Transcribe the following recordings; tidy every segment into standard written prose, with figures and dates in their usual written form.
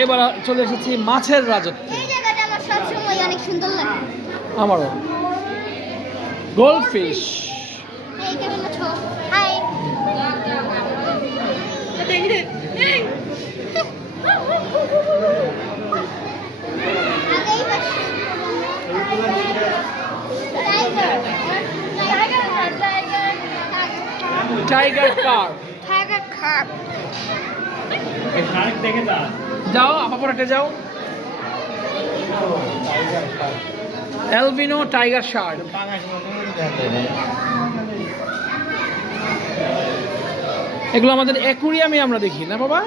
এবার চলে এসেছি মাছের রাজত্বে। এই জায়গাটা আমার সবসময় অনেক সুন্দর লাগে। আমারও গোল্ড ফিশ। এই কেমন আছো? হাই। আগেই বাস। Tiger carp. Tiger carp. যাও আপাপরাটে যাও। Albino tiger shark. এগুলো আমাদের অ্যাকুরিয়ামে আমরা দেখি না বাবা।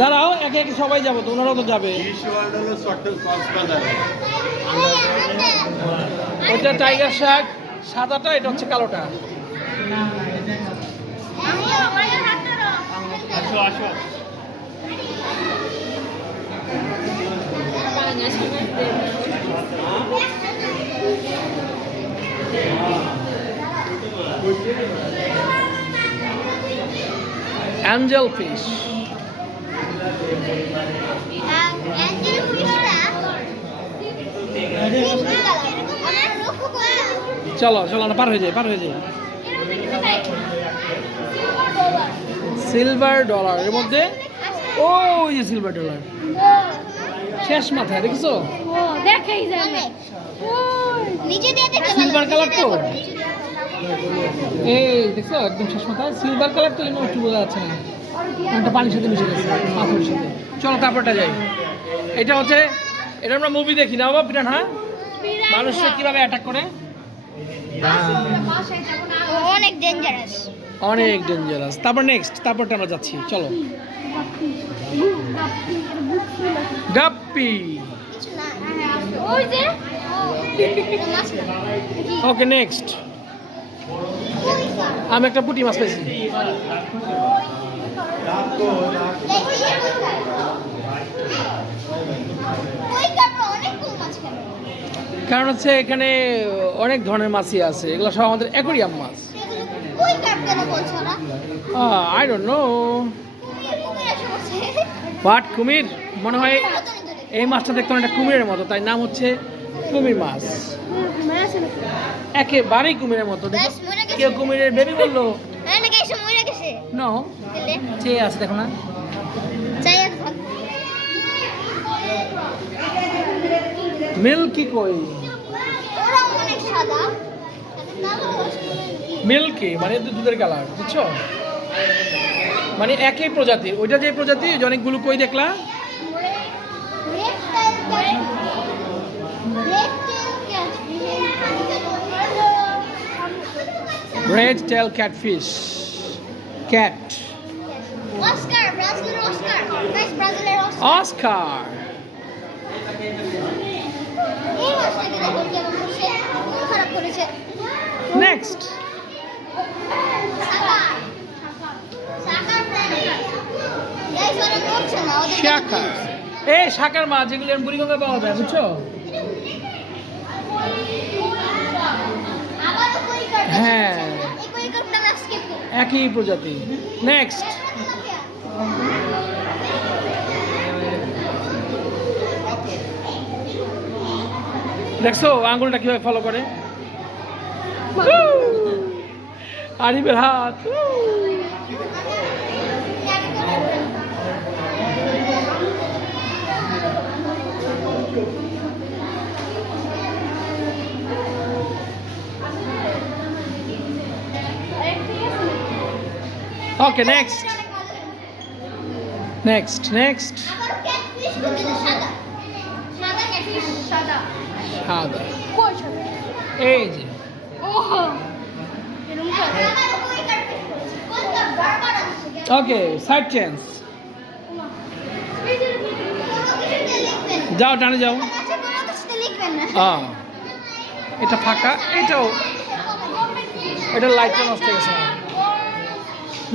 দাঁড়াও একে একে সবাই যাবো তো, ওনারাও তো যাবে। ওটা টাইগার শার্ক সাদাটা, এটা হচ্ছে কালোটা। আসো আসো। Angel fish. অ্যাঞ্জেল ফিশটা চলো চলো না, পার হয়ে যায় পার হয়ে যায়। সিলভার ডলার এর মধ্যে, ও এই যে সিলভার ডলার শেষ মাথায় দেখছো? দেখাই যাবে নিচে দিয়ে দেখতে ভালো। সিলভার কালার তো, এই দেখছো একদম শেষ মাথায় সিলভার কালার তো, এমন একটু বোঝা যাচ্ছে না, ওটা পানির সাথে মিশে গেছে পাথরের সাথে। চলো তারপরটা যাই। এটা হচ্ছে, এটা আমরা মুভি দেখি না বাবা, পিরান, হ্যাঁ মানুষকে কিভাবে অ্যাটাক করে, অনেক ডেঞ্জারাস। অনেক ডেঞ্জারাস। তারপর নেক্সট, তারপরটা আমরা যাচ্ছি, চলো। গাপ্পি। ওই যে ওকে নেক্সট। আমি একটা পুঁটি মাছ পেয়েছি। কারণ হচ্ছে এখানে অনেক ধরনের মাছই আছে, এগুলো সব আমাদের অ্যাকোরিয়াম মাছ। I don't know what. কুমির মনে হয় এই মাছটা দেখতে অনেকটা কুমিরের মতো, তাই নাম হচ্ছে কুমির মাছ। একেবারেই কুমিরের মতো। দেখো কেউ কুমিরের বেবি বললো, নো চেয়ে আছে, দেখো না। মিল্কি কই, মিল্কি মানে দুধের কালার, বুঝছো? মানে একই প্রজাতি, ওইটা যে প্রজাতি অনেকগুলো কই দেখলা। Red tail catfish, cat. Oscar. Next sucker. এই শাকার মাছ যেগুলো বুড়িগঙ্গা পাওয়া যায়, বুঝছো? হ্যাঁ একই প্রজাতি। নেক্সট দেখছো আঙ্গুলটা কিভাবে ফলো করে, আরিফের হাত। Okay next next next. সাদা, এই যে ওকে সাইড চেঞ্জ। যাও টানে যাও। এটা ফাঁকা, এটাও, এটা লাইটটা নষ্ট হয়ে গেছে।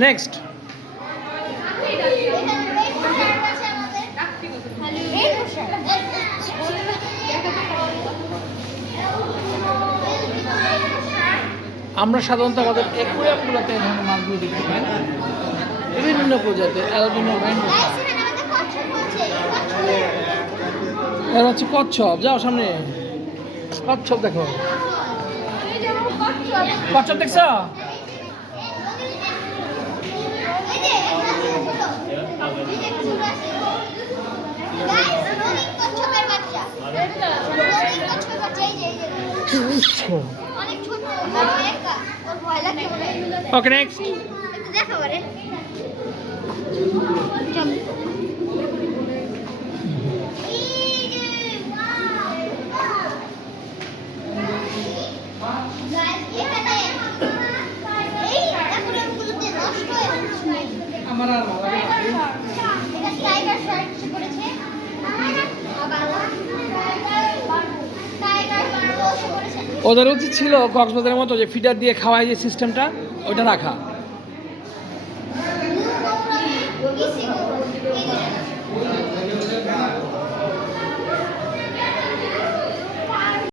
নেক্সট আমরা সাধারণত আমাদের অ্যাকুয়ারিয়ামগুলোতে এই ধরনের মাছগুলো দেখতে পাই। বিভিন্ন প্রজাতির অ্যালবিনো র্যান্ডম। গাইস এখানে আমাদের কচ্ছপ আছে এর হচ্ছে কচ্ছপ, যাও সামনে। কচ্ছপ দেখো, কচ্ছপ দেখছো? এই যে গাইস রঙিন কচ্ছপের বাচ্চা রঙিন কচ্ছপের বাচ্চা এই যে অনেক ছোট একা ওর ভয় লাগছে মনে হয় ওকে নেক্সট। একটু দেখা পারে চল গাইস এখানে এই অ্যাকুরিয়ামগুলোতে নষ্ট হয়ে যাচ্ছে আমার আর ভালো লাগে না। এটা টাইগার শার্ক এসে পড়েছে টাইগার বারো এসে পড়েছে ওদের উচিত ছিল কক্সবাজারের মতো যে ফিডার দিয়ে খাওয়ায় যে সিস্টেমটা ওটা রাখা।